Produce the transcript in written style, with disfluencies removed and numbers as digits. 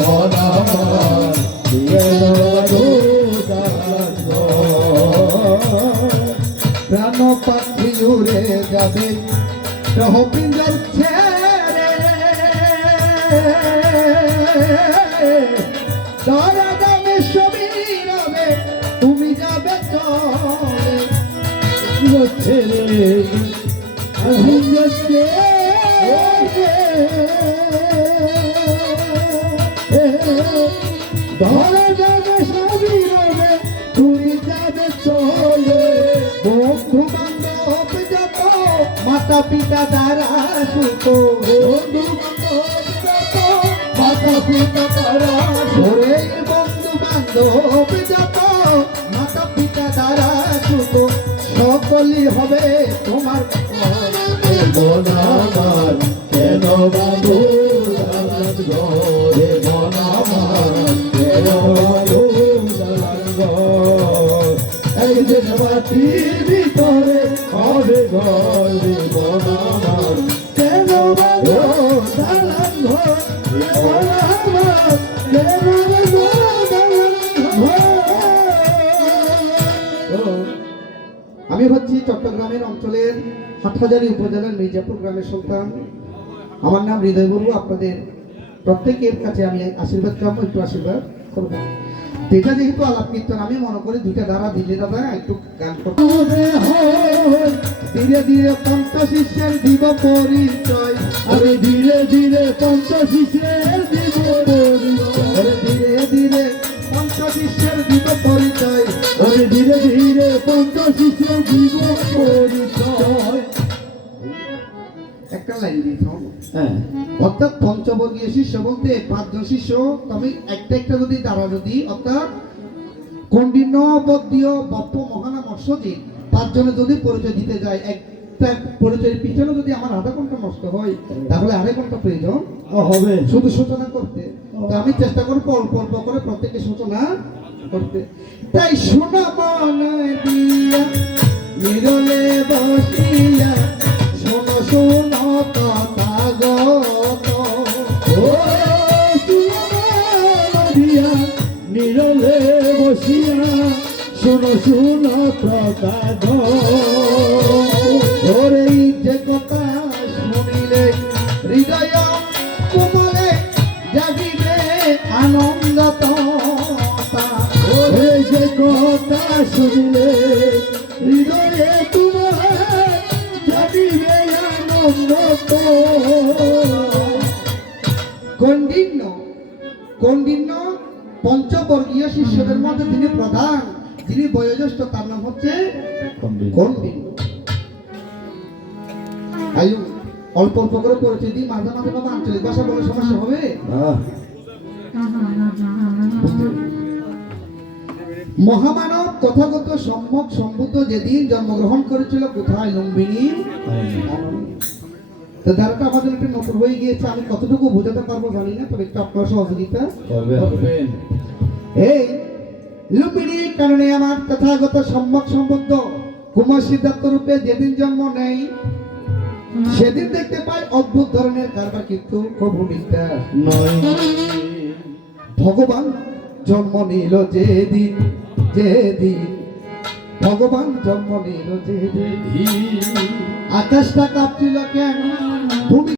মন আমার কেন প্রাণ পাখি উড়ে যাবে পিঞ্জর ছেড়ে তারা যাবে সবই রবে তুমি যাবে চলে ছেড়ে ধরা যাবে সবই রবে তুমি যাবে চলে বন্ধু বান্ধব যত মাতা পিতা দ্বারা সুত বন্ধু বান্ধব যত মাতা পিতা দ্বারা ওরে বন্ধু বান্ধব যত মাতা পিতা দ্বারা সুত সকলই হবে তোমার মন আমার কেন বাবু ঘরে মন আমার কেন বাবু এই যে মাটির ভিতরে হবে ঘরে মন আমার কেন বাবু দালান ঘর মন আমার কেন বাবু দালান ঘর। আমি হচ্ছি চট্টগ্রামের অঞ্চলের হাটহাজারী উপজেলার মির্জাপুর গ্রামের সন্তান। আমার নাম হৃদয় বড়ুয়া। আপনাদের প্রত্যেকের কাছে আমি আশীর্বাদ চাবো, একটু আশীর্বাদ করবো। এটা যেহেতু আলাপ কীর্তন আমি মনে করি দুইটা ধারা দিলে দাদা একটু গান করতে ধীরে ধীরে পঞ্চশিষ্যের দিব পরিচয় আরে ধীরে ধীরে পঞ্চশিষ্যের দিব পরিচয় ধীরে ধীরে পঞ্চশিষ্যের দিব পরিচয় আরে ধীরে ধীরে পঞ্চশিষ্যের দিব পরিচয়। একটা লাইন দিয়ে হ্যাঁ, অর্থাৎ পঞ্চবর্গীয় শিষ্য বলতে পাঁচজন শিষ্য, তবে একটা একটা যদি দ্বারা যদি অর্থাৎ কন্ডিন্য বদ্যীয় বপ্প মহানা মৎস্যজিৎ পাঁচজনে যদি পরিচয় দিতে যায়, একটা পরিচয়ের পিছনে যদি আমার আধা ঘন্টা নষ্ট হয় তাহলে আড়াই ঘন্টা প্রয়োজন হবে শুধু সূচনা করতে। তো আমি চেষ্টা করবো অল্প অল্প করে প্রত্যেকে সূচনা করতে। তাই শোনা মনে দিয়া নিরলে বসিয়া শোনো শোনো কথা গত দিয়া নিরলে বসিয়া শোনো শোনো কথা ওরে যে কথা শুনিলে হৃদয় কোমলে জাগিবে আনন্দ ওরে যে কথা শুনিলে হৃদয়ে তোমার জাগিবে আনন্দ। কন্ডিন্য পঞ্চবর্গীয় শিষ্যদের মধ্যে তিনি প্রধান, যিনি বয়োজ্যেষ্ঠ, তার নাম হচ্ছে কন্ডিন্য। আয়ু অল্প অল্প করে পরিচয় দিই, মাঝে মাঝে বাবা আঞ্চলিক ভাষা বলে সমস্যা হবে। মহামানব তথাগত সম্যক সম্বুদ্ধ যেদিন জন্মগ্রহণ করেছিল কোথায়? লুম্বিনী। তো ধারাটা আমাদের একটু নতুন হয়ে গিয়েছে, আমি কতটুকু বোঝাতে পারবো জানি না, তবে একটু আপনার সহযোগিতা করবেন। এই লুম্বিনীর কারণে আমার তথাগত সম্যক সম্বুদ্ধ কুমার সিদ্ধার্থ রূপে যেদিন জন্ম নেই সেদিন দেখতে পাই অদ্ভুত ধরনের কারবার, কিন্তু প্রভু বিদ্যা নয়। ভগবান জন্ম নিল যেদিন ভগবান জন্ম নিল যেদিন আকাশটা কাঁপছিল কেন?